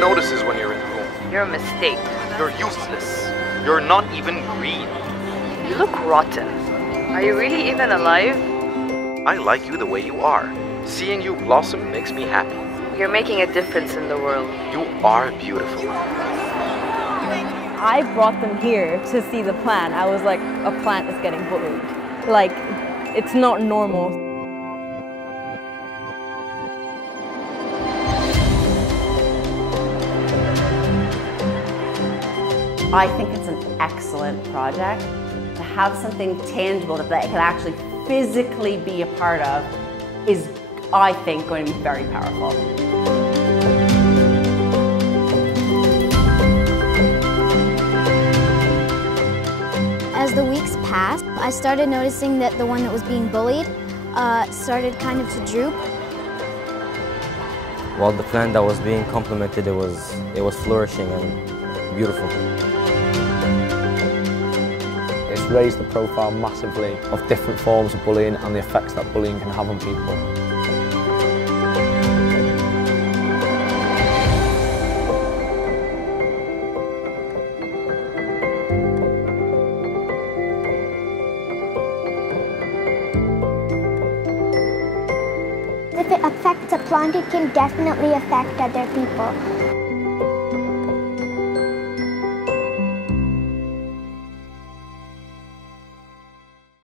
one notices when you're in the room. You're a mistake. You're useless. You're not even green. You look rotten. Are you really even alive? I like you the way you are. Seeing you blossom makes me happy. You're making a difference in the world. You are beautiful. I brought them here to see the plant. I was like, a plant is getting bullied. Like, it's not normal. I think it's an excellent project. To have something tangible that they can actually physically be a part of is, I think, going to be very powerful. As the weeks passed, I started noticing that the one that was being bullied started kind of to droop. While the plant that was being complimented, it was flourishing and beautiful. It's raised the profile massively of different forms of bullying and the effects that bullying can have on people. If it affects a plant, it can definitely affect other people.